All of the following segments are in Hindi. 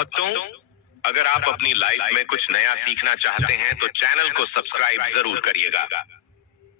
भक्तों, अगर आप अपनी लाइफ में कुछ नया सीखना चाहते हैं तो चैनल को सब्सक्राइब जरूर करिएगा।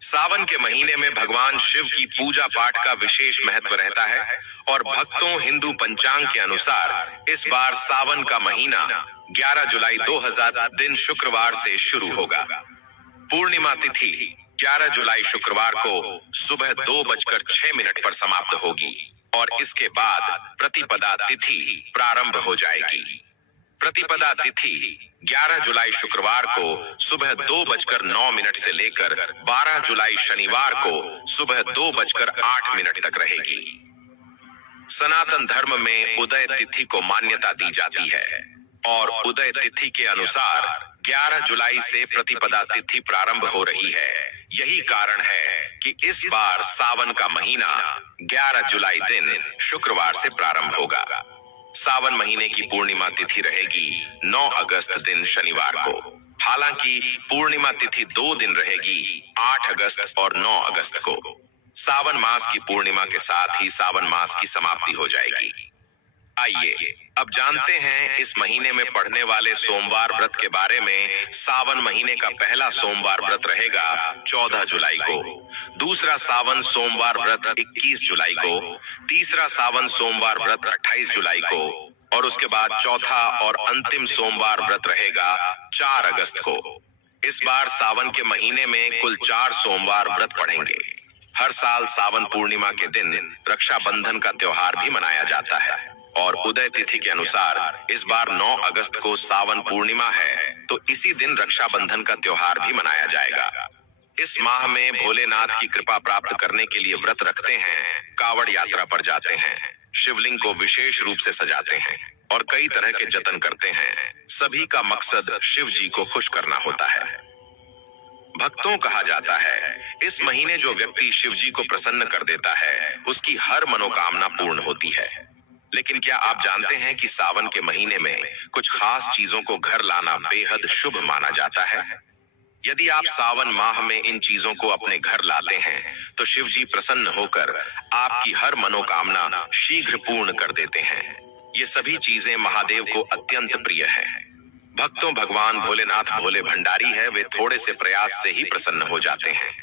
सावन के महीने में भगवान शिव की पूजा पाठ का विशेष महत्व रहता है और भक्तों, हिंदू पंचांग के अनुसार इस बार सावन का महीना 11 जुलाई 2000 दिन शुक्रवार से शुरू होगा। पूर्णिमा तिथि 11 जुलाई शुक्रवार को सुबह 2:06 पर समाप्त होगी और इसके बाद प्रतिपदा तिथि प्रारंभ हो जाएगी। प्रतिपदा तिथि 11 जुलाई शुक्रवार को सुबह 2:09 से लेकर 12 जुलाई शनिवार को सुबह 2:08 तक रहेगी। सनातन धर्म में उदय तिथि को मान्यता दी जाती है और उदय तिथि के अनुसार 11 जुलाई से प्रतिपदा तिथि प्रारंभ हो रही है। यही कारण है कि इस बार सावन का महीना 11 जुलाई दिन शुक्रवार से प्रारंभ होगा। सावन महीने की पूर्णिमा तिथि रहेगी 9 अगस्त दिन शनिवार को। हालांकि पूर्णिमा तिथि 2 दिन रहेगी, 8 अगस्त और 9 अगस्त को। सावन मास की पूर्णिमा के साथ ही सावन मास की समाप्ति हो जाएगी। आइए अब जानते हैं इस महीने में पढ़ने वाले सोमवार व्रत के बारे में। सावन महीने का पहला सोमवार व्रत रहेगा 14 जुलाई को, दूसरा सावन सोमवार व्रत 21 जुलाई को, तीसरा सावन सोमवार व्रत 28 जुलाई को और उसके बाद चौथा और अंतिम सोमवार व्रत रहेगा 4 अगस्त को। इस बार सावन के महीने में कुल 4 सोमवार व्रत पढ़ेंगे। हर साल सावन पूर्णिमा के दिन रक्षाबंधन का त्योहार भी मनाया जाता है और उदय तिथि के अनुसार इस बार 9 अगस्त को सावन पूर्णिमा है, तो इसी दिन रक्षाबंधन का त्योहार भी मनाया जाएगा। इस माह में भोलेनाथ की कृपा प्राप्त करने के लिए व्रत रखते हैं, कावड़ यात्रा पर जाते हैं, शिवलिंग को विशेष रूप से सजाते हैं और कई तरह के जतन करते हैं। सभी का मकसद शिव जी को खुश करना होता है। भक्तों, कहा जाता है इस महीने जो व्यक्ति शिव जी को प्रसन्न कर देता है उसकी हर मनोकामना पूर्ण होती है। लेकिन क्या आप जानते हैं कि सावन के महीने में कुछ खास चीजों को घर लाना बेहद शुभ माना जाता है? यदि आप सावन माह में इन चीजों को अपने घर लाते हैं तो शिव जी प्रसन्न होकर आपकी हर मनोकामना शीघ्र पूर्ण कर देते हैं। ये सभी चीजें महादेव को अत्यंत प्रिय हैं। भक्तों, भगवान भोलेनाथ भोले भंडारी है, वे थोड़े से प्रयास से ही प्रसन्न हो जाते हैं।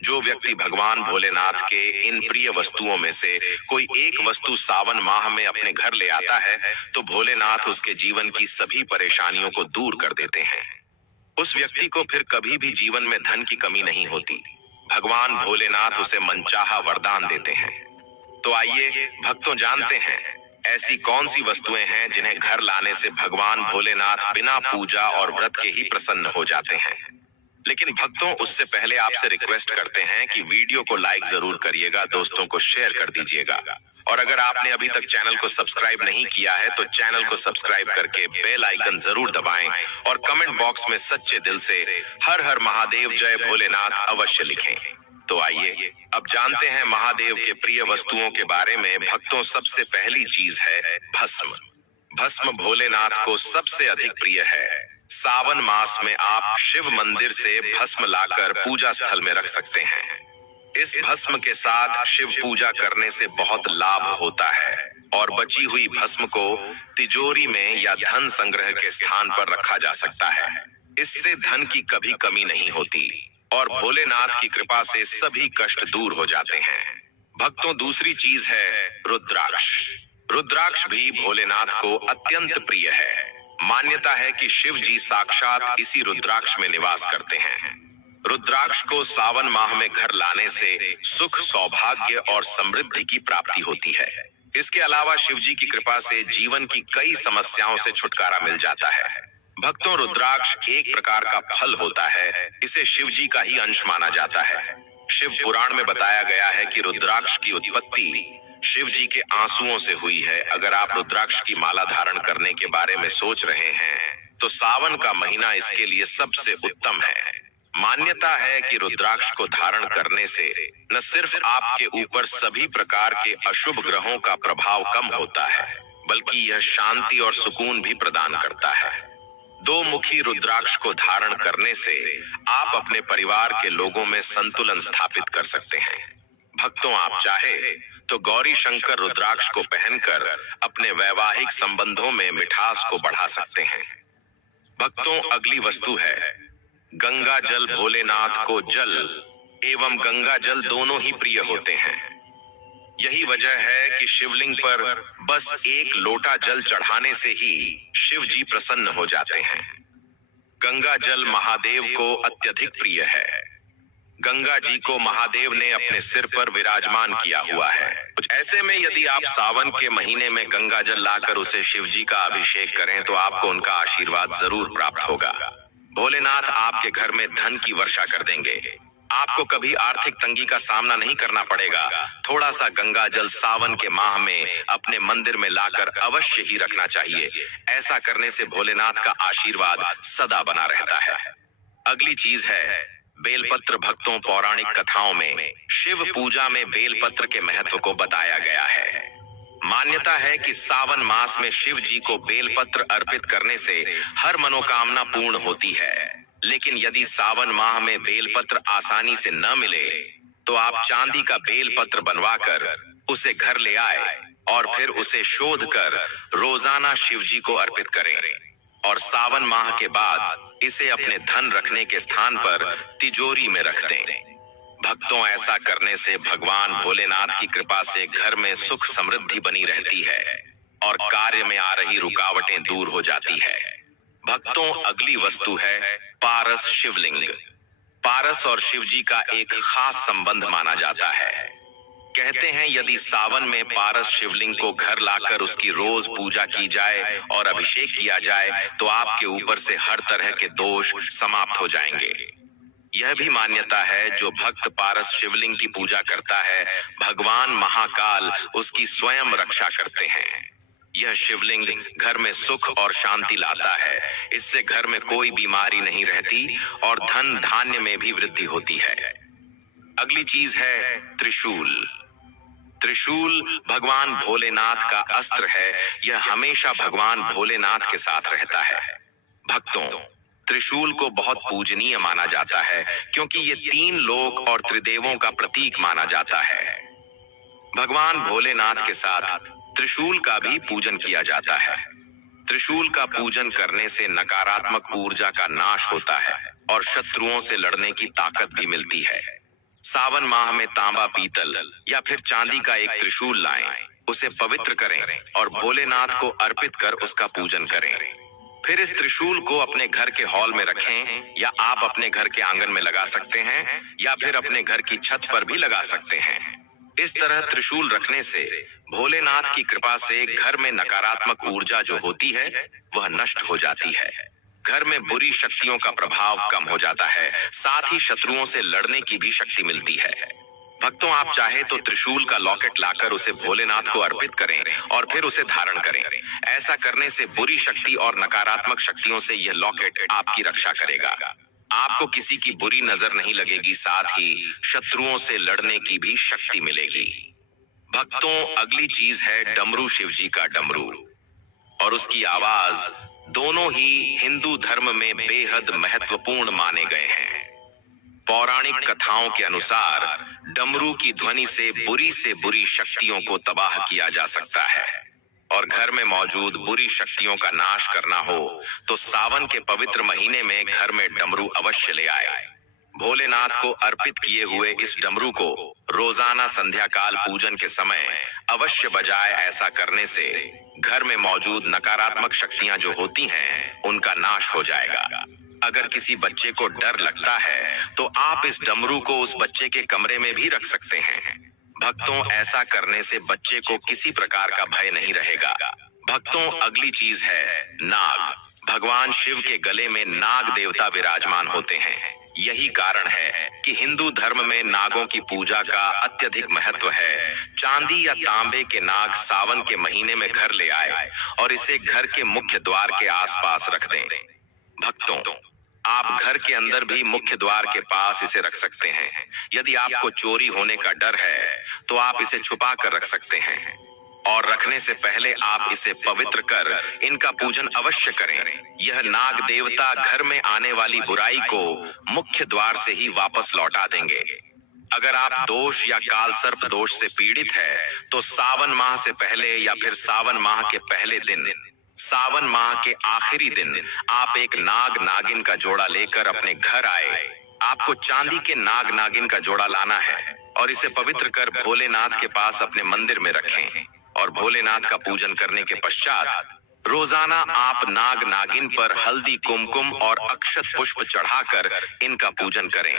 जो व्यक्ति भगवान भोलेनाथ के इन प्रिय वस्तुओं में से कोई एक वस्तु सावन माह में अपने घर ले आता है तो भोलेनाथ उसके जीवन की सभी परेशानियों को दूर कर देते हैं। उस व्यक्ति को फिर कभी भी जीवन में धन की कमी नहीं होती। भगवान भोलेनाथ उसे मनचाहा वरदान देते हैं। तो आइए भक्तों, जानते हैं ऐसी कौन सी वस्तुएं हैं जिन्हें घर लाने से भगवान भोलेनाथ बिना पूजा और व्रत के ही प्रसन्न हो जाते हैं। लेकिन भक्तों, उससे पहले आपसे रिक्वेस्ट करते हैं कि वीडियो को लाइक जरूर करिएगा, दोस्तों को शेयर कर दीजिएगा और अगर आपने अभी तक चैनल को सब्सक्राइब नहीं किया है तो चैनल को सब्सक्राइब करके बेल आइकन जरूर दबाएं और कमेंट बॉक्स में सच्चे दिल से हर हर महादेव जय भोलेनाथ अवश्य लिखें। तो आइए अब जानते हैं महादेव के प्रिय वस्तुओं के बारे में। भक्तों, सबसे पहली चीज है भस्म। भस्म भोलेनाथ को सबसे अधिक प्रिय है। सावन मास में आप शिव मंदिर से भस्म लाकर पूजा स्थल में रख सकते हैं। इस भस्म के साथ शिव पूजा करने से बहुत लाभ होता है और बची हुई भस्म को तिजोरी में या धन संग्रह के स्थान पर रखा जा सकता है। इससे धन की कभी कमी नहीं होती और भोलेनाथ की कृपा से सभी कष्ट दूर हो जाते हैं। भक्तों, दूसरी चीज है रुद्राक्ष। रुद्राक्ष भी भोलेनाथ को अत्यंत प्रिय है। मान्यता है कि शिव जी साक्षात इसी रुद्राक्ष में निवास करते हैं। रुद्राक्ष को सावन माह में घर लाने से सुख, सौभाग्य और समृद्धि की प्राप्ति होती है। इसके अलावा शिव जी की कृपा से जीवन की कई समस्याओं से छुटकारा मिल जाता है। भक्तों, रुद्राक्ष एक प्रकार का फल होता है। इसे शिव जी का ही अंश माना जाता है। शिव पुराण में बताया गया है कि रुद्राक्ष की उत्पत्ति शिव जी के आंसुओं से हुई है। अगर आप रुद्राक्ष की माला धारण करने के बारे में सोच रहे हैं तो सावन का महीना इसके लिए सबसे उत्तम है। मान्यता है कि रुद्राक्ष को धारण करने से न सिर्फ आपके ऊपर सभी प्रकार के अशुभ ग्रहों का प्रभाव कम होता है, बल्कि यह शांति और सुकून भी प्रदान करता है। 2 मुखी रुद्राक्ष को धारण करने से आप अपने परिवार के लोगों में संतुलन स्थापित कर सकते हैं। भक्तों, आप चाहे तो गौरी शंकर रुद्राक्ष को पहनकर अपने वैवाहिक संबंधों में मिठास को बढ़ा सकते हैं। भक्तों, अगली वस्तु है गंगा जल। भोलेनाथ को जल एवं गंगा जल दोनों ही प्रिय होते हैं। यही वजह है कि शिवलिंग पर बस एक लोटा जल चढ़ाने से ही शिव जी प्रसन्न हो जाते हैं। गंगा जल महादेव को अत्यधिक प्रिय है। गंगा जी को महादेव ने अपने सिर पर विराजमान किया हुआ है। कुछ ऐसे में यदि आप सावन के महीने में गंगा जल लाकर उसे शिव जी का अभिषेक करें तो आपको उनका आशीर्वाद जरूर प्राप्त होगा। भोलेनाथ आपके घर में धन की वर्षा कर देंगे। आपको कभी आर्थिक तंगी का सामना नहीं करना पड़ेगा। थोड़ा सा गंगा जल सावन के माह में अपने मंदिर में लाकर अवश्य ही रखना चाहिए। ऐसा करने से भोलेनाथ का आशीर्वाद सदा बना रहता है। अगली चीज है बेलपत्र। भक्तों, पौराणिक कथाओं में शिव पूजा में बेलपत्र के महत्व को बताया गया है। मान्यता है कि सावन मास में शिव जी को बेलपत्र अर्पित करने से हर मनोकामना पूर्ण होती है। लेकिन यदि सावन माह में बेलपत्र आसानी से न मिले तो आप चांदी का बेलपत्र बनवाकर उसे घर ले आए और फिर उसे शोध कर रोजाना शिव जी को अर्पित करें और सावन माह के बाद इसे अपने धन रखने के स्थान पर तिजोरी में रख दें। भक्तों, ऐसा करने से भगवान भोलेनाथ की कृपा से घर में सुख समृद्धि बनी रहती है और कार्य में आ रही रुकावटें दूर हो जाती है। भक्तों, अगली वस्तु है पारस शिवलिंग। पारस और शिव जी का एक खास संबंध माना जाता है। कहते हैं यदि सावन में पारस शिवलिंग को घर लाकर उसकी रोज पूजा की जाए और अभिषेक किया जाए तो आपके ऊपर से हर तरह के दोष समाप्त हो जाएंगे। यह भी मान्यता है जो भक्त पारस शिवलिंग की पूजा करता है, भगवान महाकाल उसकी स्वयं रक्षा करते हैं। यह शिवलिंग घर में सुख और शांति लाता है। इससे घर में कोई बीमारी नहीं रहती और धन धान्य में भी वृद्धि होती है। अगली चीज है त्रिशूल। त्रिशूल भगवान भोलेनाथ का अस्त्र है। यह हमेशा भगवान भोलेनाथ के साथ रहता है। भक्तों, त्रिशूल को बहुत पूजनीय माना जाता है क्योंकि ये तीन लोक और त्रिदेवों का प्रतीक माना जाता है। भगवान भोलेनाथ के साथ त्रिशूल का भी पूजन किया जाता है। त्रिशूल का पूजन करने से नकारात्मक ऊर्जा का नाश होता है और शत्रुओं से लड़ने की ताकत भी मिलती है। सावन माह में तांबा, पीतल या फिर चांदी का एक त्रिशूल लाएं, उसे पवित्र करें और भोलेनाथ को अर्पित कर उसका पूजन करें। फिर इस त्रिशूल को अपने घर के हॉल में रखें या आप अपने घर के आंगन में लगा सकते हैं या फिर अपने घर की छत पर भी लगा सकते हैं। इस तरह त्रिशूल रखने से भोलेनाथ की कृपा से घर में नकारात्मक ऊर्जा जो होती है वह नष्ट हो जाती है। घर में बुरी शक्तियों का प्रभाव कम हो जाता है, साथ ही शत्रुओं से लड़ने की भी शक्ति मिलती है। भक्तों, आप चाहे तो त्रिशूल का लॉकेट लाकर उसे भोलेनाथ को अर्पित करें और फिर उसे धारण करें। ऐसा करने से बुरी शक्ति और नकारात्मक शक्तियों से यह लॉकेट आपकी रक्षा करेगा। आपको किसी की बुरी नजर नहीं लगेगी, साथ ही शत्रुओं से लड़ने की भी शक्ति मिलेगी। भक्तों, अगली चीज है डमरू। शिव जी का डमरू और उसकी आवाज दोनों ही हिंदू धर्म में बेहद महत्वपूर्ण माने गए हैं। पौराणिक कथाओं के अनुसार डमरू की ध्वनि से बुरी शक्तियों को तबाह किया जा सकता है और घर में मौजूद बुरी शक्तियों का नाश करना हो तो सावन के पवित्र महीने में घर में डमरू अवश्य ले आए। भोलेनाथ को अर्पित किए हुए इस डमरू को रोजाना संध्या काल पूजन के समय अवश्य बजाए। ऐसा करने से घर में मौजूद नकारात्मक शक्तियां जो होती हैं उनका नाश हो जाएगा। अगर किसी बच्चे को डर लगता है तो आप इस डमरू को उस बच्चे के कमरे में भी रख सकते हैं। भक्तों, ऐसा करने से बच्चे को किसी प्रकार का भय नहीं रहेगा। भक्तों, अगली चीज है नाग। भगवान शिव के गले में नाग देवता विराजमान होते हैं। यही कारण है कि हिंदू धर्म में नागों की पूजा का अत्यधिक महत्व है। चांदी या तांबे के नाग सावन के महीने में घर ले आए और इसे घर के मुख्य द्वार के आसपास रख दें। भक्तों, आप घर के अंदर भी मुख्य द्वार के पास इसे रख सकते हैं। यदि आपको चोरी होने का डर है तो आप इसे छुपा कर रख सकते हैं और रखने से पहले आप इसे पवित्र कर इनका पूजन अवश्य करें। यह नाग देवता घर में आने वाली बुराई को मुख्य द्वार से ही वापस लौटा देंगे। अगर आप दोष या काल सर्प दोष से पीड़ित है तो सावन माह से पहले या फिर सावन माह के पहले दिन, सावन माह के आखिरी दिन आप एक नाग नागिन का जोड़ा लेकर अपने घर आए। आपको चांदी के नाग नागिन का जोड़ा लाना है और इसे पवित्र कर भोलेनाथ के पास अपने मंदिर में रखें और भोलेनाथ का पूजन करने के पश्चात रोजाना आप नाग नागिन पर हल्दी कुमकुम और अक्षत पुष्प चढ़ाकर इनका पूजन करें।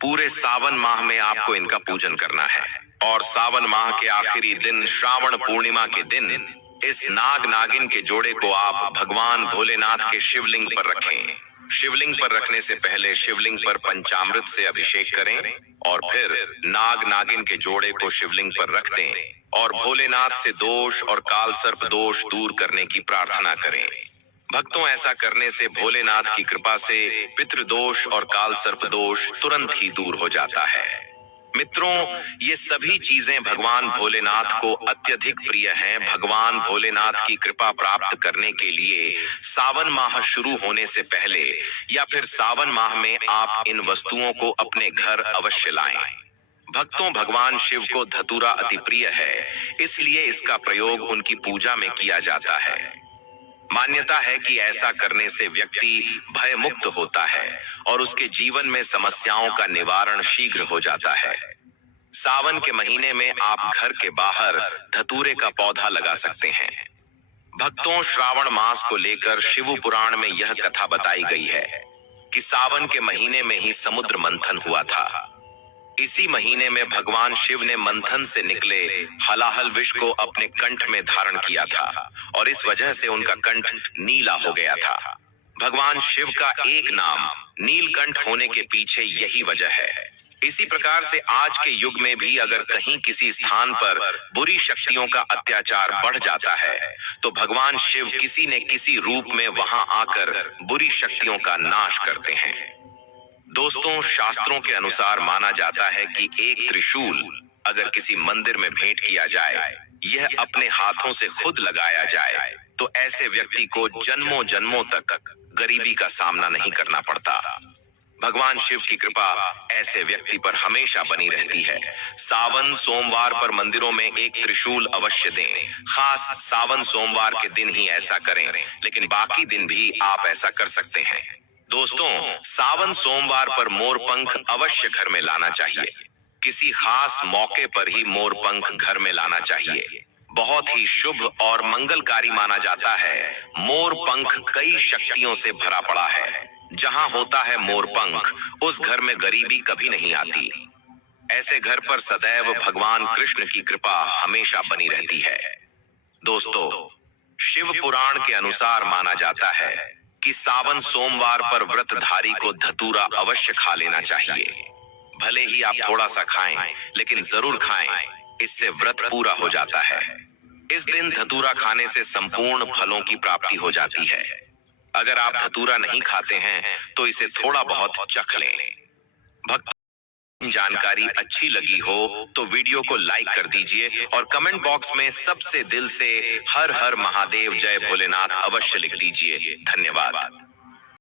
पूरे सावन माह में आपको इनका पूजन करना है और सावन माह के आखिरी दिन श्रावण पूर्णिमा के दिन इस नाग नागिन के जोड़े को आप भगवान भोलेनाथ के शिवलिंग पर रखें। शिवलिंग पर रखने से पहले शिवलिंग पर पंचामृत से अभिषेक करें और फिर नाग नागिन के जोड़े को शिवलिंग पर रख दें और भोलेनाथ से दोष और काल सर्प दोष दूर करने की प्रार्थना करें। भक्तों, ऐसा करने से भोलेनाथ की कृपा से पितृदोष और काल सर्प दोष तुरंत ही दूर हो जाता है। मित्रों, ये सभी चीजें भगवान भोलेनाथ को अत्यधिक प्रिय हैं। भगवान भोलेनाथ की कृपा प्राप्त करने के लिए सावन माह शुरू होने से पहले या फिर सावन माह में आप इन वस्तुओं को अपने घर अवश्य लाएं। भक्तों, भगवान शिव को धतूरा अति प्रिय है, इसलिए इसका प्रयोग उनकी पूजा में किया जाता है। मान्यता है कि ऐसा करने से व्यक्ति भय मुक्त होता है और उसके जीवन में समस्याओं का निवारण शीघ्र हो जाता है। सावन के महीने में आप घर के बाहर धतूरे का पौधा लगा सकते हैं। भक्तों, श्रावण मास को लेकर शिव पुराण में यह कथा बताई गई है कि सावन के महीने में ही समुद्र मंथन हुआ था। इसी महीने में भगवान शिव ने मंथन से निकले हलाहल विष को अपने कंठ में धारण किया था और इस वजह से उनका कंठ नीला हो गया था। भगवान शिव का एक नाम नीलकंठ होने के पीछे यही वजह है। इसी प्रकार से आज के युग में भी अगर कहीं किसी स्थान पर बुरी शक्तियों का अत्याचार बढ़ जाता है तो भगवान शिव किसी न किसी रूप में वहां आकर बुरी शक्तियों का नाश करते हैं। दोस्तों, शास्त्रों के अनुसार माना जाता है कि एक त्रिशूल अगर किसी मंदिर में भेंट किया जाए, यह अपने हाथों से खुद लगाया जाए, तो ऐसे व्यक्ति को जन्मों जन्मों तक गरीबी का सामना नहीं करना पड़ता। भगवान शिव की कृपा ऐसे व्यक्ति पर हमेशा बनी रहती है। सावन सोमवार पर मंदिरों में एक त्रिशूल अवश्य दें। खास सावन सोमवार के दिन ही ऐसा करें, लेकिन बाकी दिन भी आप ऐसा कर सकते हैं। दोस्तों, सावन सोमवार पर मोरपंख अवश्य घर में लाना चाहिए। किसी खास मौके पर ही मोरपंख घर में लाना चाहिए। बहुत ही शुभ और मंगलकारी माना जाता है। मोरपंख कई शक्तियों से भरा पड़ा है। जहां होता है मोरपंख, उस घर में गरीबी कभी नहीं आती। ऐसे घर पर सदैव भगवान कृष्ण की कृपा हमेशा बनी रहती है। दोस्तों, शिव पुराण के अनुसार माना जाता है कि सावन सोमवार पर व्रतधारी को धतूरा अवश्य खा लेना चाहिए। भले ही आप थोड़ा सा खाएं, लेकिन जरूर खाएं, इससे व्रत पूरा हो जाता है। इस दिन धतूरा खाने से संपूर्ण फलों की प्राप्ति हो जाती है। अगर आप धतूरा नहीं खाते हैं तो इसे थोड़ा बहुत चख लें। भक्त, जानकारी अच्छी लगी हो तो वीडियो को लाइक कर दीजिए और कमेंट बॉक्स में सबसे दिल से हर हर महादेव जय भोलेनाथ अवश्य लिख दीजिए। धन्यवाद।